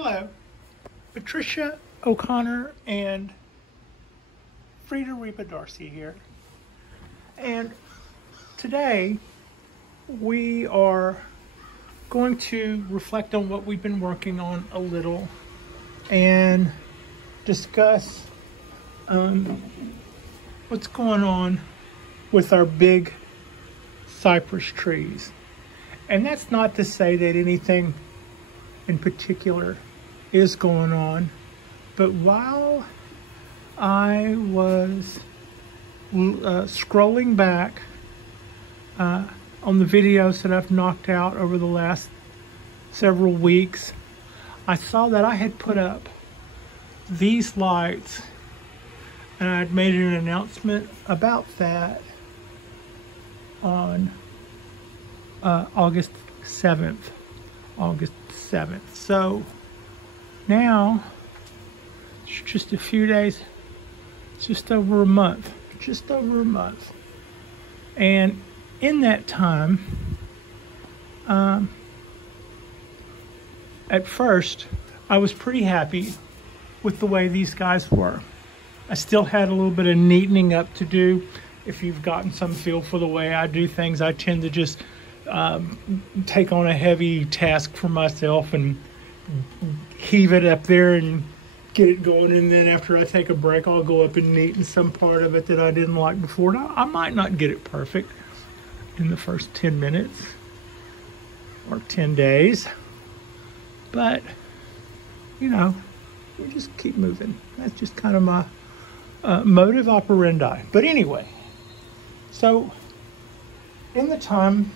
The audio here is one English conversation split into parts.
Hello, Patricia O'Connor and Frida Reba Darcy here. And today we are going to reflect on what we've been working on a little and discuss what's going on with our big cypress trees. And that's not to say that anything in particular is going on, but while I was scrolling back on the videos that I've knocked out over the last several weeks, I saw that I had put up these lights, and I had made an announcement about that on August 7th. So now it's just a few days, just over a month. And in that time, at first, I was pretty happy with the way these guys were. I still had a little bit of neatening up to do. If you've gotten some feel for the way I do things, I tend to just take on a heavy task for myself and heave it up there and get it going, and then after I take a break, I'll go up and neaten some part of it that I didn't like before. Now, I might not get it perfect in the first 10 minutes or 10 days, but you know, we just keep moving. That's just kind of my modus operandi. But anyway, so in the time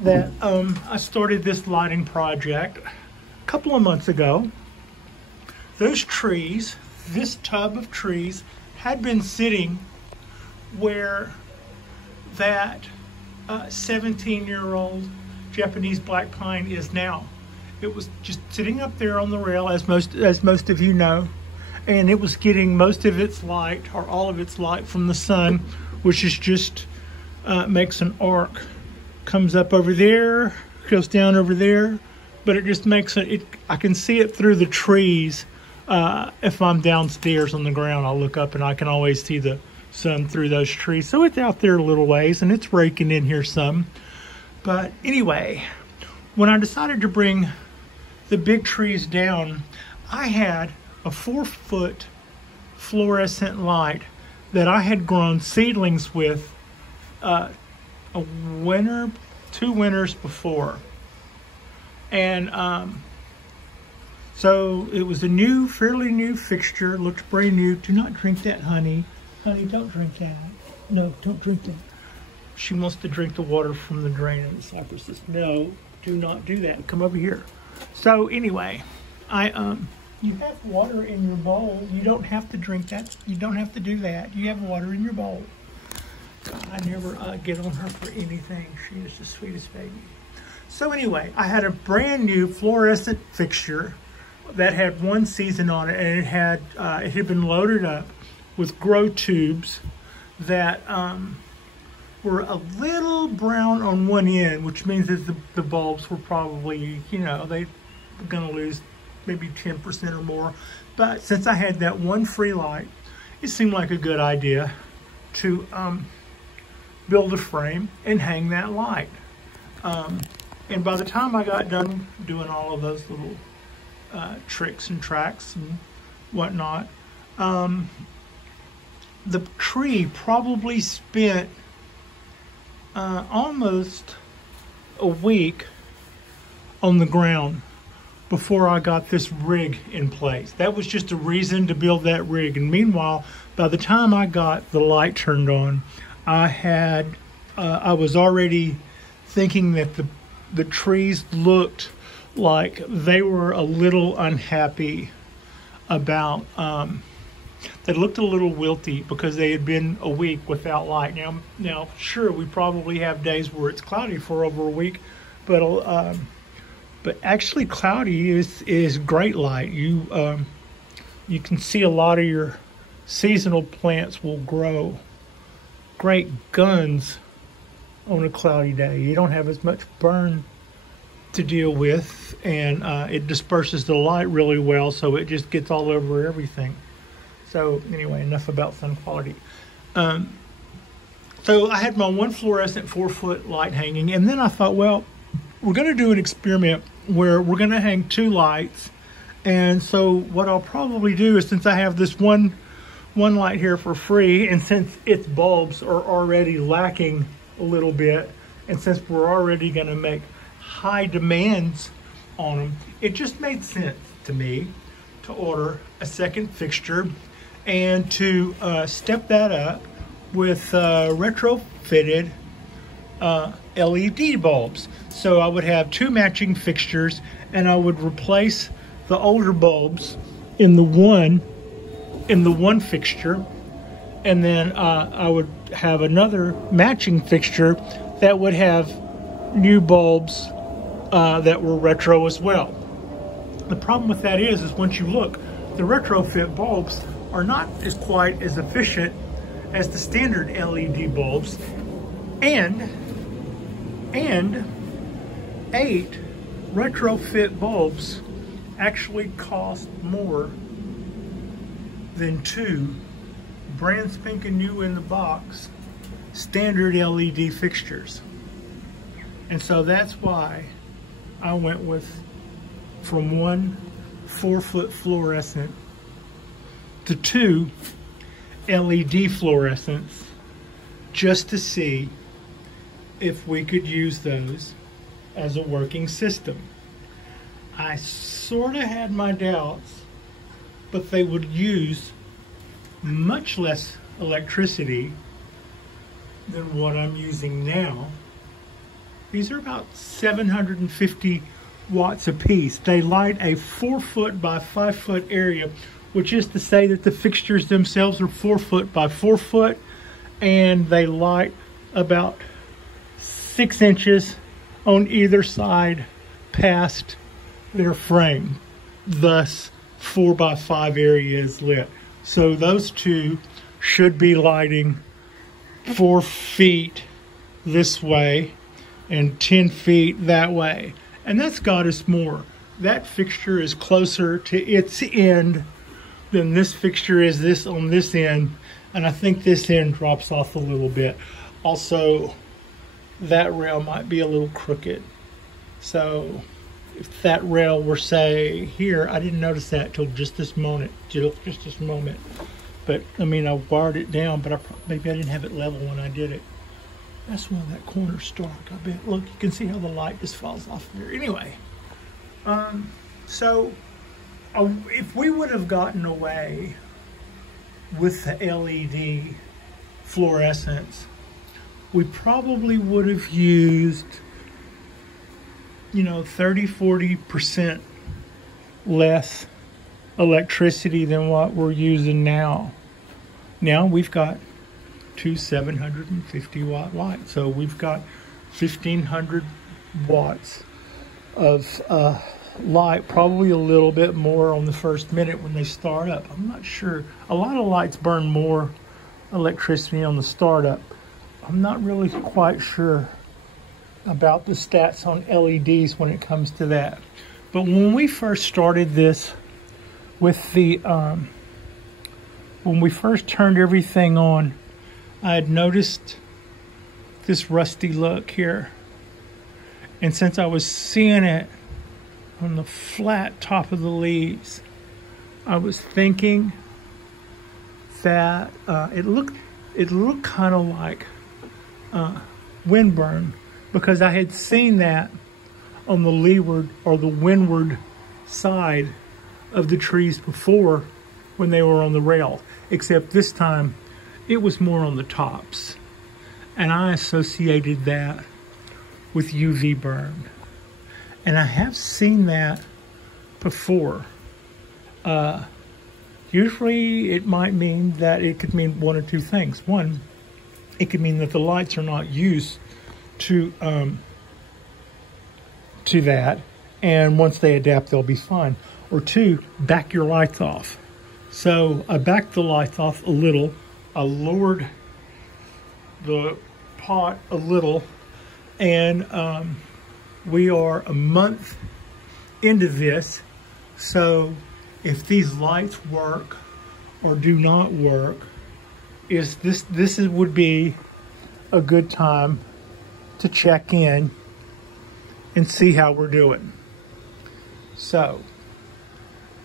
that I started this lighting project a couple of months ago, those trees, this tub of trees, had been sitting where that 17-year-old Japanese black pine is now. It was just sitting up there on the rail, as most of you know, and it was getting most of its light, or all of its light, from the sun, which is just makes an arc. Comes up over there, goes down over there, but it just makes it. I can see it through the trees. If I'm downstairs on the ground, I'll look up and I can always see the sun through those trees. So it's out there a little ways, and it's raking in here some. But anyway, when I decided to bring the big trees down, I had a 4-foot fluorescent light that I had grown seedlings with two winters before. And so it was a fairly new fixture, looked brand new. Do not drink that, honey. Honey, don't drink that. No, don't drink that. She wants to drink the water from the drain in the cypresses. No, do not do that. Come over here. So anyway, you have water in your bowl. You don't have to drink that. You don't have to do that. You have water in your bowl. I never get on her for anything. She is the sweetest baby. So anyway, I had a brand new fluorescent fixture that had one season on it, and it had been loaded up with grow tubes that were a little brown on one end, which means that the bulbs were probably, you know, they were going to lose maybe 10% or more. But since I had that one free light, it seemed like a good idea to build a frame and hang that light. And by the time I got done doing all of those little tricks and tracks and whatnot, the tree probably spent almost a week on the ground before I got this rig in place. That was just a reason to build that rig. And meanwhile, by the time I got the light turned on, I was already thinking that the trees looked like they were a little unhappy about, they looked a little wilty because they had been a week without light. Now, sure, we probably have days where it's cloudy for over a week, but actually cloudy is great light. You can see a lot of your seasonal plants will grow great guns on a cloudy day. You don't have as much burn to deal with, and it disperses the light really well, so it just gets all over everything. So anyway, enough about sun quality. So I had my one fluorescent 4-foot light hanging, and then I thought, well, we're going to do an experiment where we're going to hang 2 lights. And so what I'll probably do is, since I have this one light here for free, and since its bulbs are already lacking a little bit, and since we're already going to make high demands on them, it just made sense to me to order a second fixture and to step that up with retrofitted LED bulbs. So I would have 2 matching fixtures, and I would replace the older bulbs in the one fixture, and then I would have another matching fixture that would have new bulbs that were retro as well. The problem with that is once you look, the retrofit bulbs are not quite as efficient as the standard LED bulbs, and 8 retrofit bulbs actually cost more than 2 brand spanking new in the box standard LED fixtures. And so that's why I went from 1 4-foot fluorescent to 2 LED fluorescents, just to see if we could use those as a working system. I sort of had my doubts, but they would use much less electricity than what I'm using now. These are about 750 watts a piece. They light a 4-foot by 5-foot area, which is to say that the fixtures themselves are 4-foot by 4-foot, and they light about 6 inches on either side past their frame. Thus, 4 by 5 area is lit. So those 2 should be lighting 4 feet this way and 10 feet that way. And that's got us more. That fixture is closer to its end than this fixture is on this end. And I think this end drops off a little bit. Also, that rail might be a little crooked. So if that rail were, say, here, I didn't notice that till just this moment. But I mean, I wired it down, but maybe I didn't have it level when I did it. That's why that corner's dark, I bet. Look, you can see how the light just falls off there. Anyway, so if we would have gotten away with the LED fluorescence, we probably would have used, 30–40% less electricity than what we're using now. Now we've got 2 750 watt lights, so we've got 1,500 watts of light, probably a little bit more on the first minute when they start up. I'm not sure. A lot of lights burn more electricity on the startup. I'm not really quite sure about the stats on LEDs when it comes to that. But when we first started this with the, when we first turned everything on, I had noticed this rusty look here. And since I was seeing it on the flat top of the leaves, I was thinking that it looked kind of like windburn, because I had seen that on the leeward or the windward side of the trees before when they were on the rail, except this time it was more on the tops. And I associated that with UV burn. And I have seen that before. Usually it might mean that it could mean one or two things. One, it could mean that the lights are not used to that, and once they adapt, they'll be fine. Or two, back your lights off. So I backed the lights off a little. I lowered the pot a little, and we are a month into this, so if these lights work or do not work, would be a good time to check in and see how we're doing. So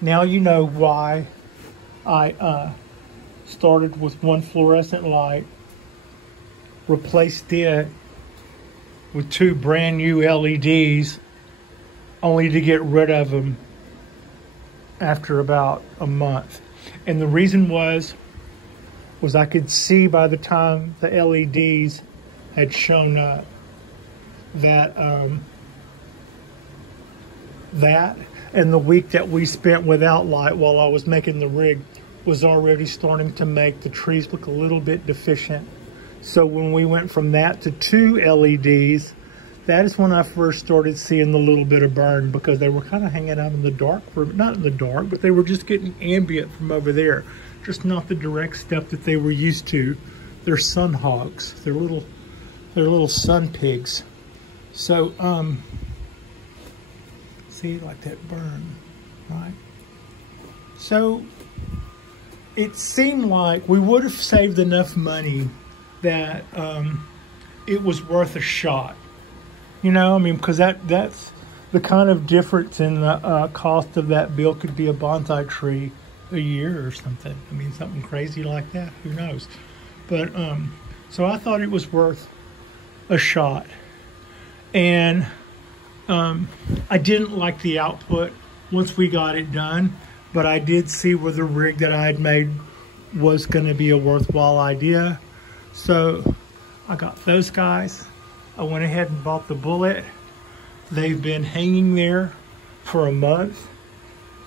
now you know why I started with one fluorescent light, replaced it with 2 brand new LEDs, only to get rid of them after about a month. And the reason was I could see by the time the LEDs had shown up that that and the week that we spent without light while I was making the rig was already starting to make the trees look a little bit deficient. So when we went from that to 2 LEDs, that is when I first started seeing the little bit of burn, because they were kind of hanging out in the dark, not in the dark, but they were just getting ambient from over there. Just not the direct stuff that they were used to. They're sun hogs. They're little sun pigs. So, see, like that burn, right? So, it seemed like we would have saved enough money that it was worth a shot. You know, I mean, because that's the kind of difference in the cost of that bill. Could be a bonsai tree a year or something. I mean, something crazy like that. Who knows? But so I thought it was worth a shot, and I didn't like the output once we got it done, but I did see where the rig that I had made was going to be a worthwhile idea. So I got those guys. I went ahead and bought the bullet. They've been hanging there for a month.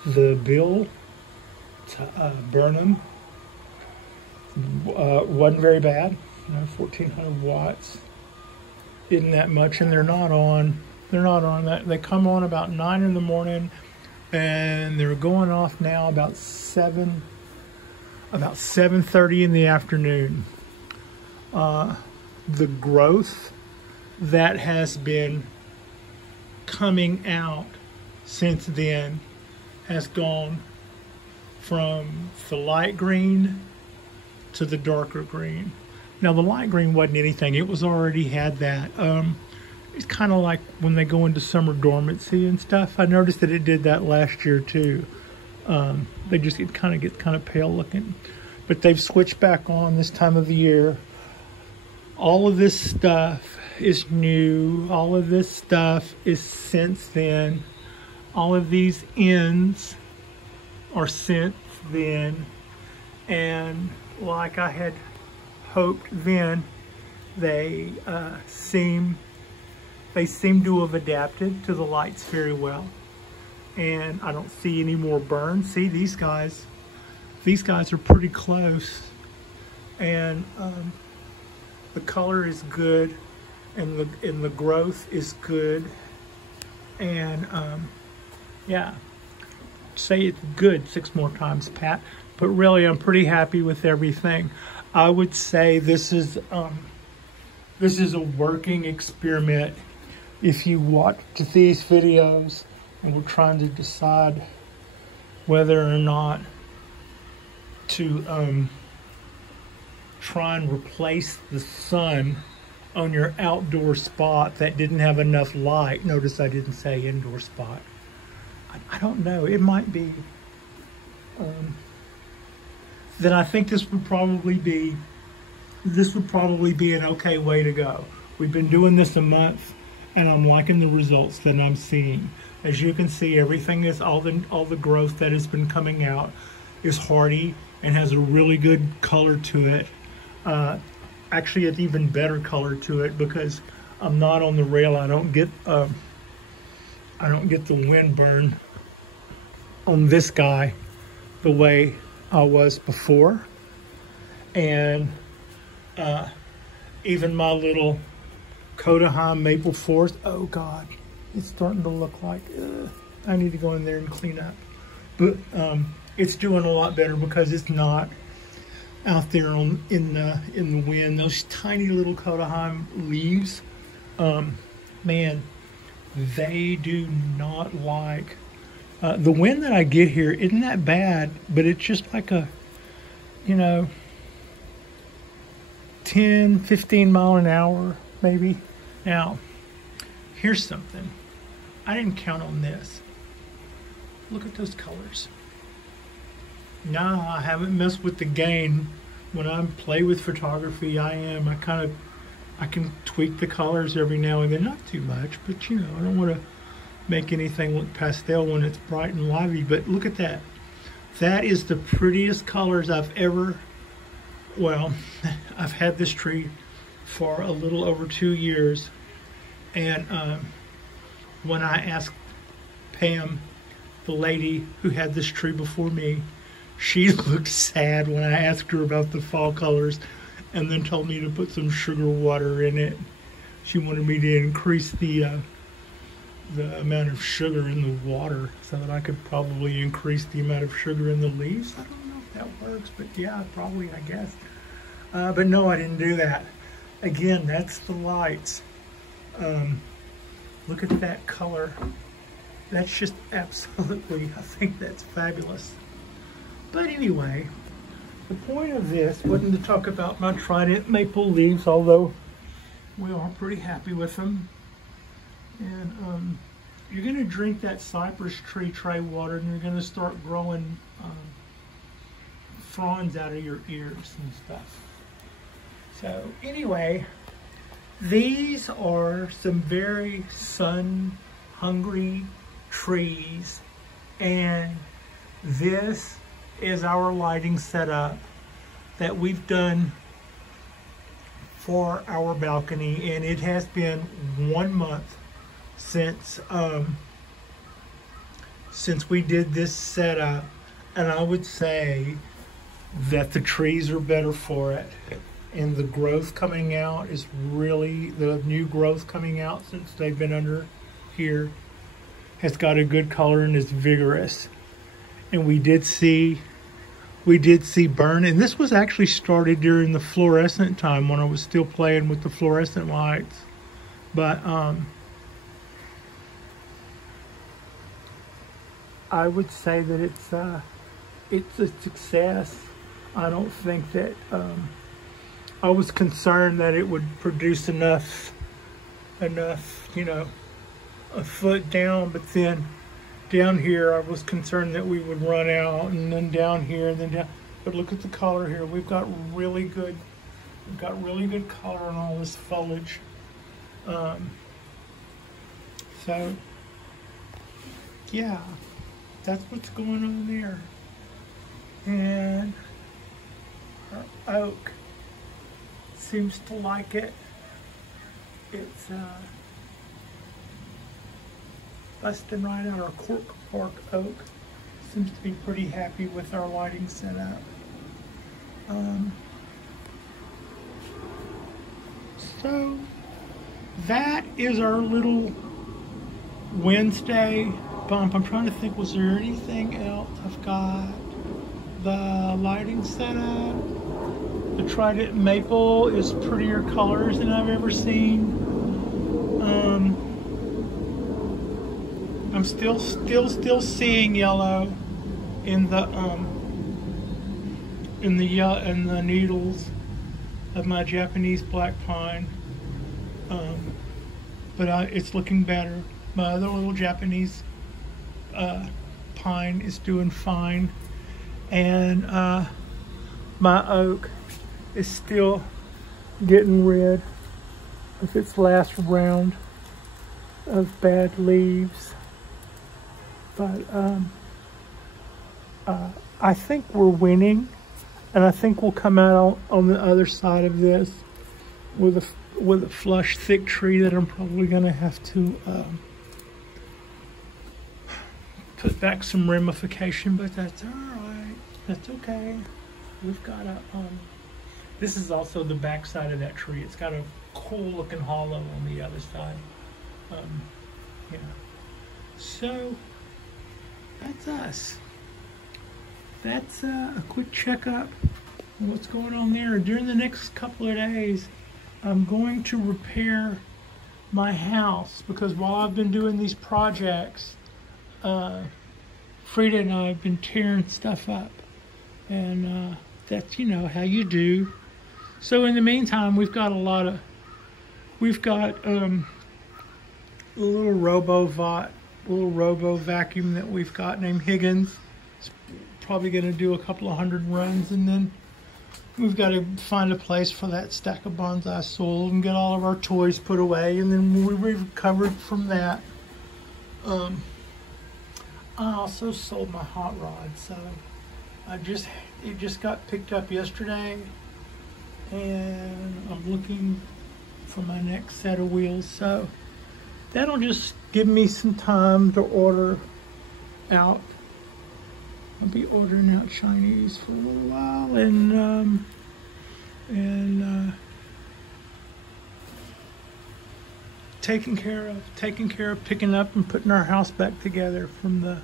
The bill to burn them wasn't very bad. You know, 1400 watts isn't that much, and they're not on that. They come on about 9 in the morning, and they're going off now about 7:30 in the afternoon. The growth that has been coming out since then has gone from the light green to the darker green. Now the light green wasn't anything, it was already had that. It's kind of like when they go into summer dormancy and stuff. I noticed that it did that last year too. They just get kind of pale looking, but they've switched back on this time of the year. All of this stuff is new. All of this stuff is since then. All of these ends are since then. And like I had hoped then, they seem to have adapted to the lights very well. And I don't see any more burns. See, these guys are pretty close. And the color is good, and the growth is good, and yeah, say it's good 6 more times, Pat. But really, I'm pretty happy with everything. I would say this is a working experiment. If you watch these videos and we're trying to decide whether or not to try and replace the sun on your outdoor spot that didn't have enough light. Notice I didn't say indoor spot. I don't know, it might be. Then I think this would probably be an okay way to go. We've been doing this a month, and I'm liking the results that I'm seeing. As you can see, everything is all the growth that has been coming out is hardy and has a really good color to it. Actually, an even better color to it because I'm not on the rail. I don't get the wind burn on this guy the way I was before, and even my little Kodaheim Maple Forest. Oh God, it's starting to look like I need to go in there and clean up. But it's doing a lot better because it's not out there in the wind. Those tiny little Kodaheim leaves, man, They do not like, the wind that I get here isn't that bad, but it's just like a, you know, 10, 15 mile an hour, maybe. Now, here's something. I didn't count on this. Look at those colors. No, I haven't messed with the gain. When I play with photography, I can tweak the colors every now and then. Not too much, but you know, I don't want to make anything look pastel when it's bright and lively. But look at that. That is the prettiest colors I've ever, well, I've had this tree for a little over 2 years. And when I asked Pam, the lady who had this tree before me, she looked sad when I asked her about the fall colors, and then told me to put some sugar water in it. She wanted me to increase the amount of sugar in the water so that I could probably increase the amount of sugar in the leaves. I don't know if that works, but yeah, probably, I guess. But no, I didn't do that. Again, that's the lights. Look at that color. That's just absolutely, I think that's fabulous. But anyway, the point of this wasn't to talk about my trident maple leaves, although we are pretty happy with them. And you're going to drink that cypress tree tray water, and you're going to start growing fronds out of your ears and stuff. So anyway, these are some very sun-hungry trees, and this is our lighting setup that we've done for our balcony, and it has been 1 month since we did this setup, and I would say that the trees are better for it, and the growth coming out is really, the new growth coming out since they've been under here has got a good color and is vigorous. And we did see burn, and this was actually started during the fluorescent time when I was still playing with the fluorescent lights. But I would say that it's a success. I don't think that I was concerned that it would produce enough, you know, a foot down, but then down here I was concerned that we would run out, and then down here, and then down. But look at the color here. We've got really good color on all this foliage. So yeah, that's what's going on there. And our oak seems to like it. It's busting right out. Our Cork Bark Oak seems to be pretty happy with our lighting setup. So that is our little Wednesday bump. I'm trying to think, was there anything else? I've got the lighting setup. The trident maple is prettier colors than I've ever seen. I'm still seeing yellow in the needles of my Japanese black pine. But it's looking better. My other little Japanese pine is doing fine, and my oak is still getting rid of its last round of bad leaves. But I think we're winning, and I think we'll come out on the other side of this with a flush, thick tree that I'm probably going to have to put back some ramification, but that's all right. That's okay. We've got a this is also the back side of that tree. It's got a cool looking hollow on the other side. Yeah. So that's us. That's a quick checkup on what's going on there. During the next couple of days, I'm going to repair my house, because while I've been doing these projects, Frida and I have been tearing stuff up, and that's, you know, how you do. So in the meantime, we've got a little robo vacuum that we've got named Higgins. It's probably going to do a couple of hundred runs, and then we've got to find a place for that stack of bonsai soil and get all of our toys put away, and then we've recovered from that. I also sold my hot rod, so it just got picked up yesterday, and I'm looking for my next set of wheels, so that'll just give me some time to order out. I'll be ordering out Chinese for a little while, and taking care of picking up and putting our house back together from the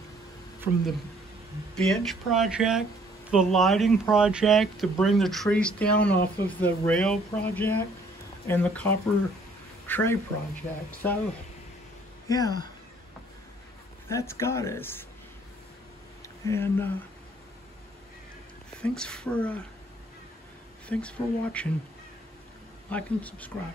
bench project, the lighting project to bring the trees down off of the rail project, and the copper tray project. So yeah, that's got us. And thanks for watching. Like and subscribe.